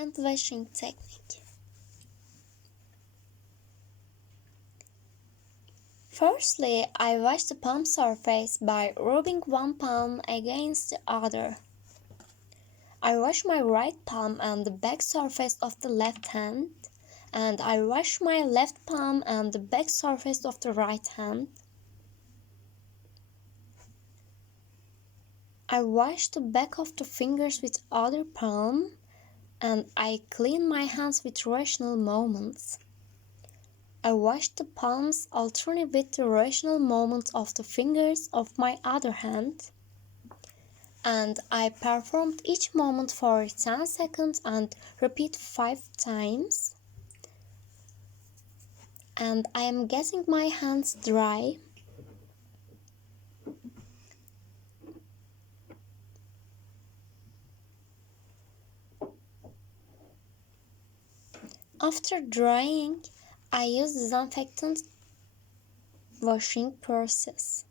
Hand washing technique. Firstly, I wash the palm surface by rubbing one palm against the other. I wash my right palm and the back surface of the left hand, and I wash my left palm and the back surface of the right hand. I wash the back of the fingers with other palm, and I clean my hands with rotational movements. I wash the palms alternately with the rotational movements of the fingers of my other hand, and I performed each movement for 10 seconds and repeat 5 times. And I am getting my hands dry. After drying, I use disinfectant washing process.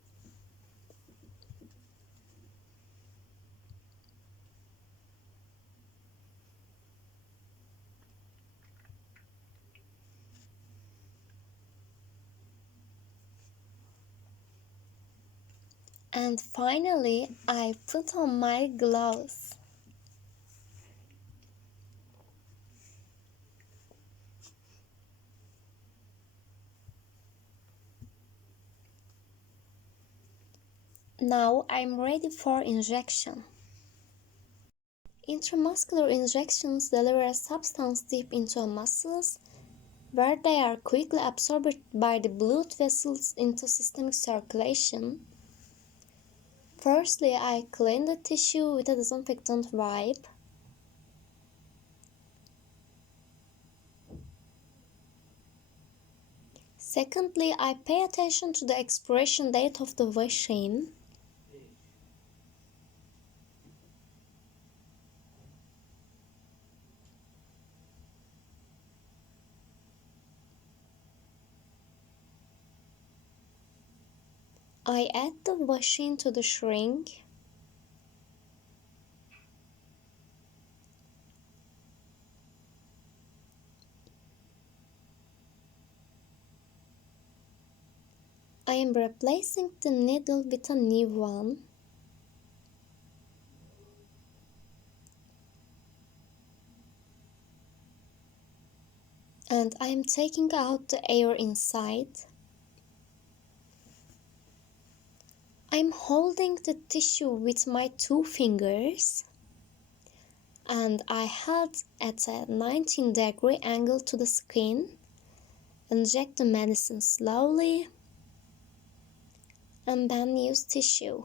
And finally, I put on my gloves. Now I'm ready for injection. Intramuscular injections deliver a substance deep into muscles where they are quickly absorbed by the blood vessels into systemic circulation. Firstly, I clean the tissue with a disinfectant wipe. Secondly, I pay attention to the expiration date of the washing. I add the washing to the shrink. I am replacing the needle with a new one. And I am taking out the air inside. I'm holding the tissue with my 2 fingers, and I held at a 19-degree angle to the skin. Inject the medicine slowly and then use tissue.